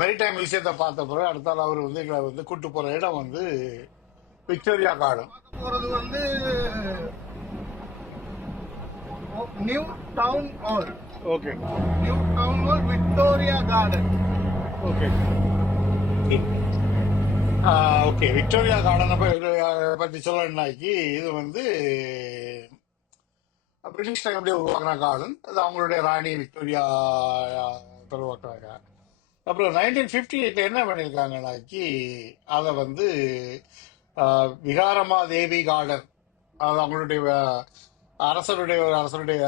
Maritime மியூசியத்தை பார்த்த பிறகு அடுத்தால அவர் வந்து எங்களை வந்து கூட்டு போற இடம் வந்து விக்டோரியா கார்டன். போறது வந்து new town hall. Okay, new town hall Victoria garden. Okay okay. Victoria கார்டனை பற்றி சொல்லணும்னாக்கி இது வந்து பிரிட்டிஷ் டைம்லேயே உருவாக்கின கார்டன். அது அவங்களுடைய ராணி விக்டோரியா உருவாக்குறாங்க. அப்புறம் 1958 என்ன பண்ணியிருக்காங்கனாக்கி அதை வந்து விகாரமா தேவி கார்டன், அது அவங்களுடைய அரசருடைய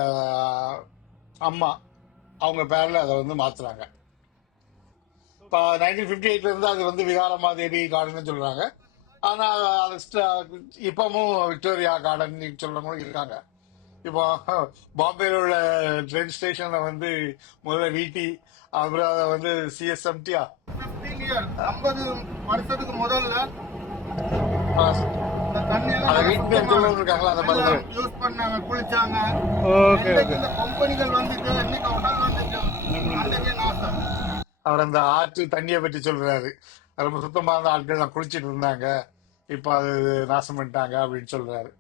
அம்மா அவங்க பேரில் அதை வந்து மாத்துறாங்க. இப்போ 1958 இருந்து அது வந்து விகாரமா தேவி கார்டன் சொல்றாங்க. ஆனால் அது இப்பவும் விக்டோரியா கார்டன் சொல்றவங்களும் இருக்காங்க. இப்போ பாம்பேல உள்ள ட்ரெயின் ஸ்டேஷன்ல வந்து முதல்ல வீட்டி, அப்புறம் அதை வந்து சிஎஸ்எம்டியா 50 வருஷத்துக்கு முதல்ல யூஸ் பண்ணாங்க, குளிச்சாங்க. கம்பெனிகள் வந்துட்டு அவர் அந்த ஆற்று தண்ணியை பற்றி சொல்றாரு. ரொம்ப சுத்தமான ஆட்கள் தான் குளிச்சுட்டு இருந்தாங்க, இப்போ அது நாசம் பண்ணிட்டாங்க அப்படின்னு சொல்றாரு.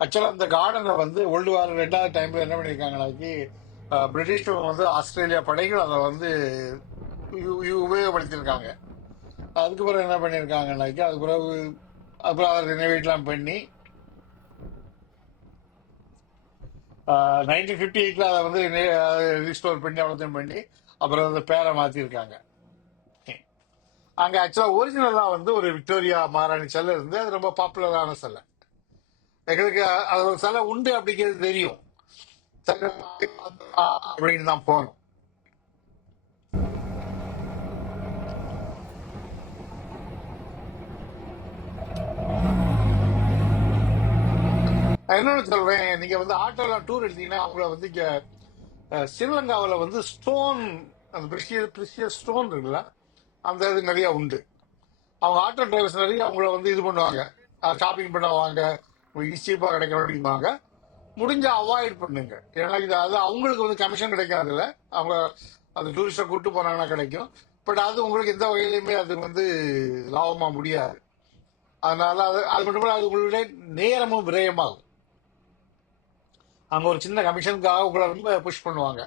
ஆக்சுவலா இந்த கார்டனை வந்து வேர்ல்டு வார் 2வது டைம்ல என்ன பண்ணியிருக்காங்கனாக்கி பிரிட்டிஷ் வந்து ஆஸ்திரேலியா படைகள் அதை வந்து உபயோகப்படுத்தியிருக்காங்க. அதுக்கு பிறகு என்ன பண்ணியிருக்காங்கனாக்கி அதுக்கு பிறகு அப்புறம் அதை ரினோவேட்லாம் பண்ணி 1958 அதை வந்து ரீஸ்டோர் பண்ணி அவ்வளோத்தையும் பண்ணி அப்புறம் அந்த பேரை மாற்றிருக்காங்க. அங்கே ஆக்சுவலாக ஒரிஜினலாக வந்து ஒரு விக்டோரியா மகாராணி சிலை இருந்து அது ரொம்ப பாப்புலரான சிலை. எங்களுக்கு அது ஒரு சிலை உண்டு அப்படிங்கிறது தெரியும், அப்படின்னு தான் போனோம். என்னன்னு சொல்றேன், நீங்க வந்து ஆட்டோல டூர் எடுத்தீங்கன்னா அவங்கள வந்து இங்க ஸ்ரீலங்காவில் வந்து ஸ்டோன், அந்த பிரிஷியஸ் ஸ்டோன் இருக்குல்ல, அந்த இது நிறைய உண்டு. அவங்க ஆட்டோ டிரைவர்ஸ் நிறைய அவங்கள வந்து இது பண்ணுவாங்க, ஷாப்பிங் பண்ண வாங்க, சீப்பாக கிடைக்கணும் அப்படிம்பாங்க. முடிஞ்ச அவாய்ட் பண்ணுங்க. ஏன்னா இது அது அவங்களுக்கு வந்து கமிஷன் கிடைக்காதுல்ல, அவங்க அந்த டூரிஸ்டை கூப்பிட்டு போனாங்கன்னா கிடைக்கும். பட் அது உங்களுக்கு எந்த வகையிலுமே அது வந்து லாபமாக முடியாது. அதனால அது மட்டும் இல்லை, அது உங்களுடைய நேரமும் விரயமாகும். அங்க ஒரு சின்ன கமிஷனுக்காக உங்களை ரொம்ப புஷ் பண்ணுவாங்க.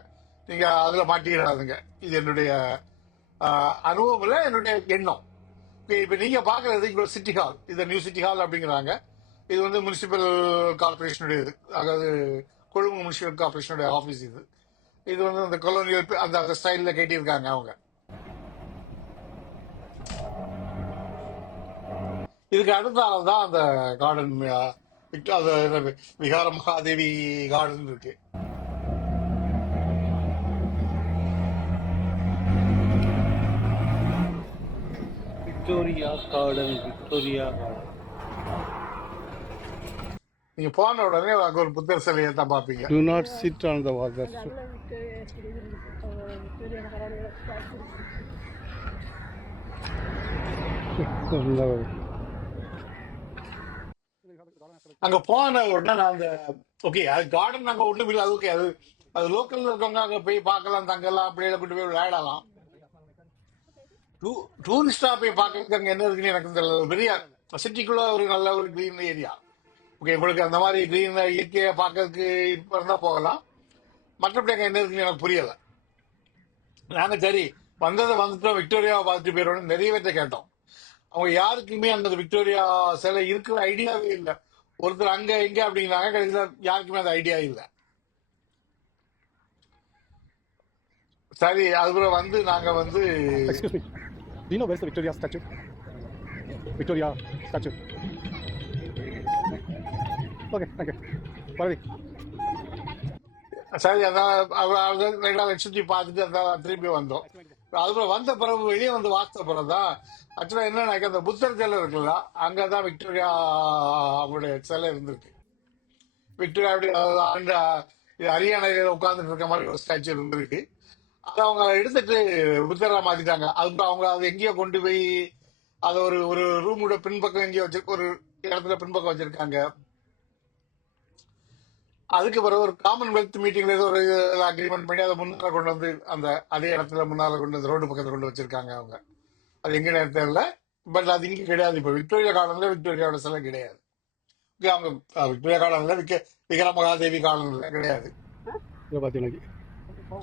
நீங்க அதுல மாட்டிக்கிறாதுங்க. இது என்னுடைய அனுபவம் இல்லை, என்னுடைய எண்ணம். இப்ப நீங்க பாக்குறது இங்க சிட்டி ஹால், இது நியூ சிட்டி ஹால் அப்படிங்கிறாங்க. இது வந்து முனிசிபல் கார்பரேஷனுடைய இது, அதாவது கொழும்பு முனிசிபல் கார்பரேஷனுடைய ஆஃபீஸ் இது. இது வந்து அந்த கொலோனியல் அந்த ஸ்டைல்ல கட்டியிருக்காங்க அவங்க. இதுக்கு அடுத்த ஆள் தான் அந்த கார்டன், விகார மகாதேவி கார்டன் இருக்கு. Victoria garden. விக்டோரியா கார்டன் நீங்க போன உடனே அங்க ஒரு புத்தர் சிலையை தான் பாப்பீங்க. Do not sit on the wall. That's true. அங்க போன உடனே நான் அந்த ஓகே அது கார்டன் அங்க ஒண்ணும் இல்லை, அது ஓகே, அது அது லோக்கல்ல இருக்கவங்க அங்க போய் பார்க்கலாம், தங்கலாம், அப்படியே கூட்டு போய் விளையாடலாம். டூரிஸ்டா போய் பார்க்கறதுக்கு அங்க என்ன இருக்குன்னு எனக்கு தெரியல. பெரிய சிட்டிக்குள்ள ஒரு நல்ல ஒரு கிரீன் ஏரியா. ஓகே, உங்களுக்கு அந்த மாதிரி கிரீன் இயற்கையை பார்க்கறதுக்கு இப்ப இருந்தா போகலாம். மற்றபடி அங்க என்ன இருக்குன்னு எனக்கு புரியல. நாங்க சரி வந்துட்டோம், விக்டோரியாவை பார்த்துட்டு போயிடணும், நிறைய பேர்த்த கேட்டோம். அவங்க யாருக்குமே அந்த விக்டோரியா சிலை இருக்கிற ஐடியாவே இல்லை. ஒருத்தர் அங்க எங்க அப்படிங்கிறாங்க, கடைசியில யாருக்குமே அந்த ஐடியா இல்லை. சரி, அதுக்கப்புறம் வந்து நாங்க வந்து Excuse me. Do you know where's the Victoria statue? Victoria statue. Okay, thank you. Parvi. சரி அதான் சுற்றி பார்த்துட்டு அதான் திரும்பி வந்தோம். அதுக்கப்புறம் வந்த பிறகு வெளியே வந்து வார்த்த பிறகுதான் ஆக்சுவலா என்னன்னா அந்த புத்தர் சிலை இருக்குல்ல, அங்கதான் விக்டோரியா அவங்களுடைய சிலை இருந்திருக்கு. விக்டோரியா அப்படி ஹரியானால உட்கார்ந்துட்டு இருக்க மாதிரி ஒரு ஸ்டாச்சு இருந்திருக்கு. அதை அவங்க எடுத்துட்டு புத்தரா மாத்திட்டாங்க. அதுக்கு அவங்க அதை எங்கேயோ கொண்டு போய் அதை ஒரு ஒரு ரூமோட பின்பக்கம் எங்கேயோ ஒரு இடத்துல பின்பக்கம் வச்சிருக்காங்க. அதுக்கு பிறகு ஒரு காமன்வெல்த் மீட்டிங்ல ஏதோ ஒரு அக்ரிமெண்ட் பண்ணி அதை முன்னால கொண்டு வந்து அந்த அதே இடத்துல முன்னால கொண்டு வந்து ரோடு பக்கத்துல கொண்டு வச்சிருக்காங்க அவங்க. அது எங்க நேரம் தெரியல. பட் அது இங்க கிடையாது. இப்ப விக்டோரியா கார்டன்ல விக்டோரியாவோட சிலை கிடையாது. அவங்க விக்டோரியா கார்டன்ல விக்ர மகாதேவி கார்டன்ல கிடையாது. இதை பார்த்தீங்க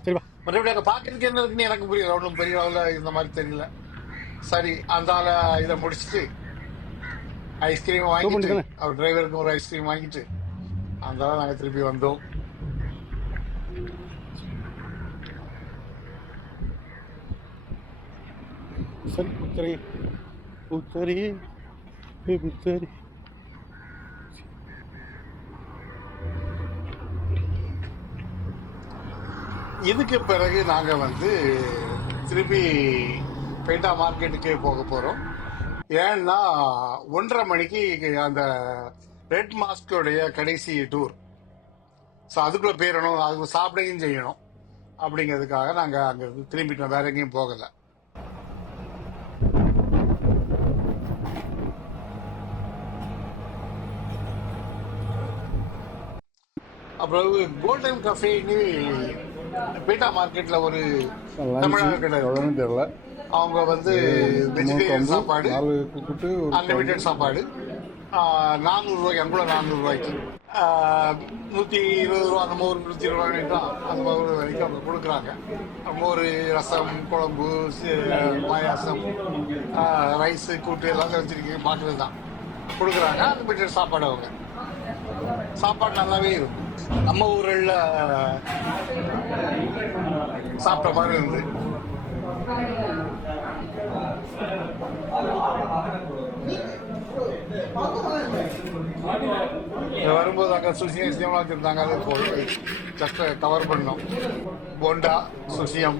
சரிப்பா. மறுபடியும் அங்க பாக்கிறதுக்கு என்ன இருக்குன்னு எனக்கு புரியல. ஒன்றும் பெரிய அளவுல இந்த மாதிரி தெரியல. சரி, அந்த இதை முடிச்சுட்டு ஐஸ்கிரீம் வாங்கிட்டு அவர் டிரைவருக்கு ஒரு ஐஸ்கிரீம் வாங்கிட்டு அந்த நாங்க திருப்பி வந்தோம். சரி புத்தரி புத்தரி புத்தரி. இதுக்கு பிறகு நாங்க வந்து திருப்பி பேட்டா மார்க்கெட்டுக்கே போக போறோம். ஏன்னா 1:30 மணிக்கு அந்த ரெட் மாஸ்கோடைய கடைசி டூர். ஸோ அதுக்குள்ள போயிடணும், அதுக்கு சாப்பிடையும் செய்யணும் அப்படிங்கிறதுக்காக நாங்க அங்க இருந்து திரும்பிட்டோம். வேற எங்கேயும் போகல. அப்புறம் கோல்டன் கஃபேன்னு பேட்டா மார்க்கெட்ல ஒரு தமிழக கடை தெரியல. அவங்க வந்து வெஜிடேரியன் சாப்பாடு, அன்லிமிட்டெட் சாப்பாடு 400 ரூபாய்க்கு, அங்குள்ள 400 ரூபாய்க்கு 120 ரூபா, நம்ம ஒரு 120 ரூபாய் தான் அந்த மாதிரி வரைக்கும் அவங்க கொடுக்குறாங்க. மோர், ரசம், குழம்பு, பாயாசம், ரைஸு, கூட்டு எல்லாத்தையும் வச்சிருக்கீங்க பார்க்கறது தான் கொடுக்குறாங்க. அன்லிமிட்டெட் சாப்பாடு. அவங்க சாப்பாடு நல்லாவே இருக்கும். நம்ம ஊரில் சாப்பிட்ட மாதிரி இருந்து வரும்போது அங்கே சுசியம் சியம்லாம் வச்சுருந்தாங்க. அது ஜஸ்ட் கவர் பண்ணோம். போண்டா, சுசியம்,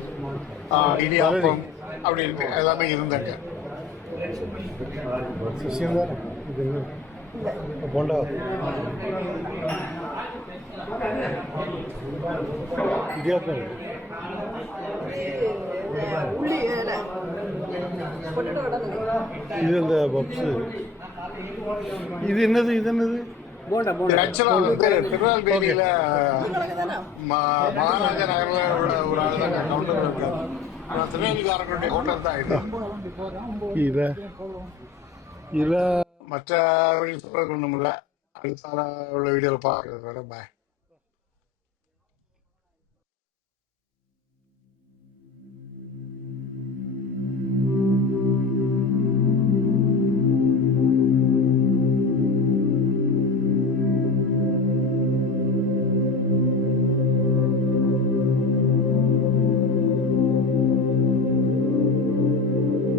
இடியாப்பம் அப்படின்னு எல்லாமே இருந்தாங்க. போண்டா இடியாப்பம் இது இந்த பப்ஸு. இது என்னது ஆக்சுவலா வந்து திருநெல்வேலியில மகாராஜா நகர்ல உள்ள ஒரு ஆள் தான் கவுண்டர் இருக்காரு. ஆனா திருநெல்வேலிக்காரங்களுடைய ஹோட்டல் தான் இது. மற்ற சொல்றது ஒண்ணும் இல்லை. அடுத்த உள்ள வீடியோவில் பார்க்கறத விட பாய்.